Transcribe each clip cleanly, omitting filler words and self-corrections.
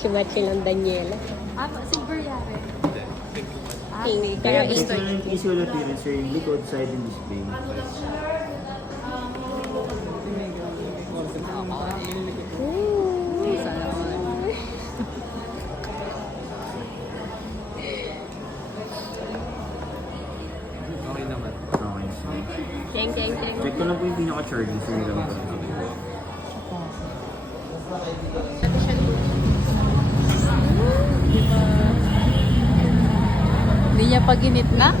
Match-match ng Daniela. Silver yari. Pink. Kaya Pero ito yung visual appearance or yung likod side and display. Okay naman. Okay. Cheng, cheng, cheng. Check ko lang po yung pinaka-charging sa nilang ba. Hindi niya paginit na?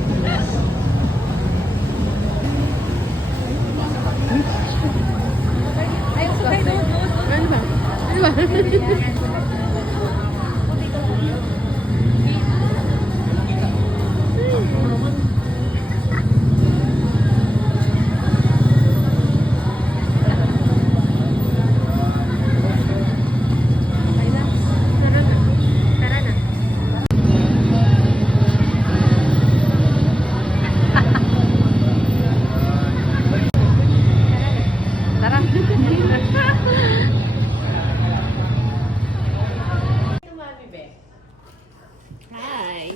Hi!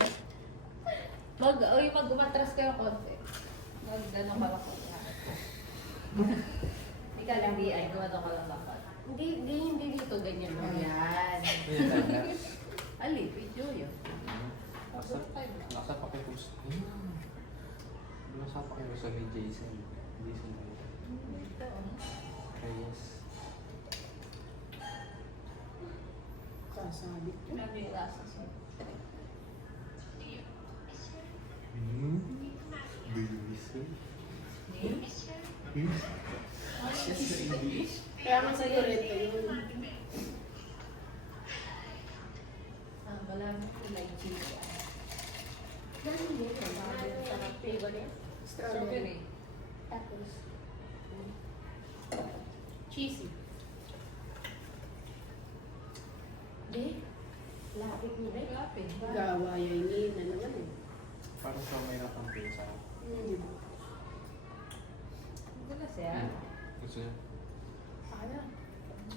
Mag-umatras kayo konti. Mag-gano'n ka lang konti. Hindi ka lang ay gumano ka lang dapat. Hindi dito ganyan mo. Yan. Ali, video yun. Nasa pa kayo sa... Nasa pa kayo sa may Jason. Jason na yun. Yes. Sasabit ko. Nabirasa siya. Kaya nga siguro ito yun. Wala mo ko like cheese. Ganun yun. Sarap flavor niya. Strawberry. Tapos, cheesy. Di, lapit mo rin. Lapit. Gawayay ngayon na naman eh. Para sa may natang pesa. Wala siya. Gusto niya? Ano?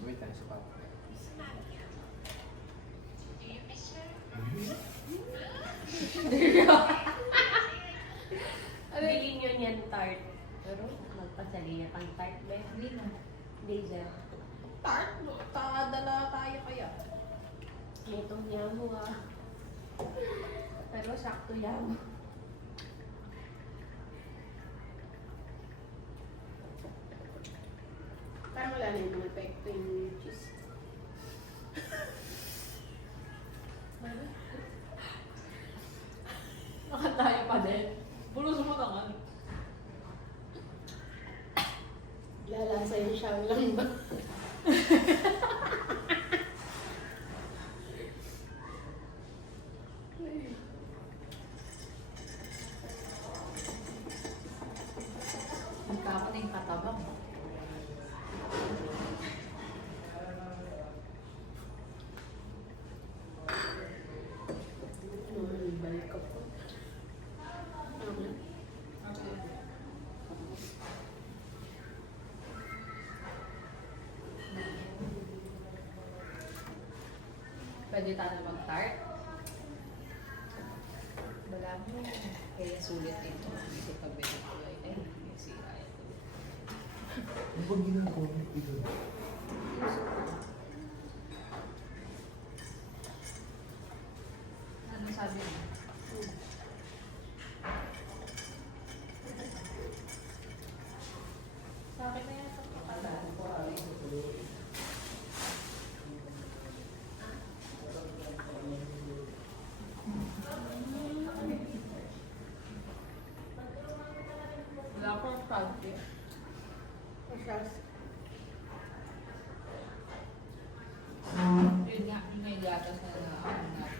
Wait tayo sa papa. Bilhin yun yan tart. Pero magpasaliya pang tart ba? Hindi na. Laser. Tart? Takadala tayo kaya. Itong yamu ah. Pero sakto yamu. Parang wala na yung epekto yung cheese. Nakatayo pa din. Bulus mo naman. Lalasa yung siyang lang ba? Magkapa na yung katabang. Balik ka po. Okay. Pwede tayo mag-tart. Wala mo. Kaya sulit ito. Kasi pag binagkulay na yun, sira ito. Ano ba ginagawa mo ito? Ano sabi mo? Sa akin na yan sa kapala. Wala akong project. Yun nga, may gatas na naman natin.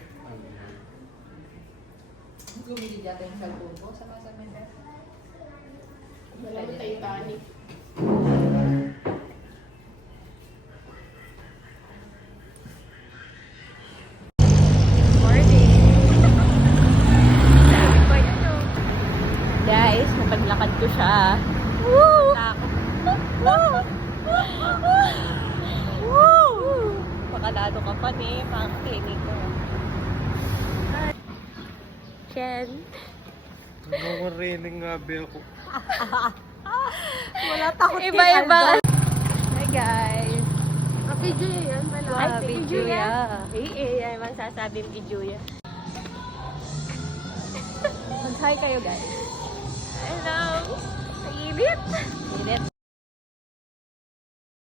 Gumili dati yung cellphone ko sa kasamento. Wala mo Titanic. Guys, napaglakad ko siya. Woo! Woo! Woo! Pakalado ka pa, kami, pang clinic ko. Ken. Namamarinig nga ba ako? Wala takot iba-iba. Hi guys. Video yan pala. Ay, video ya. Ay, man sasabing video ya. Mag-hi kayo guys. Hello. Init. Init.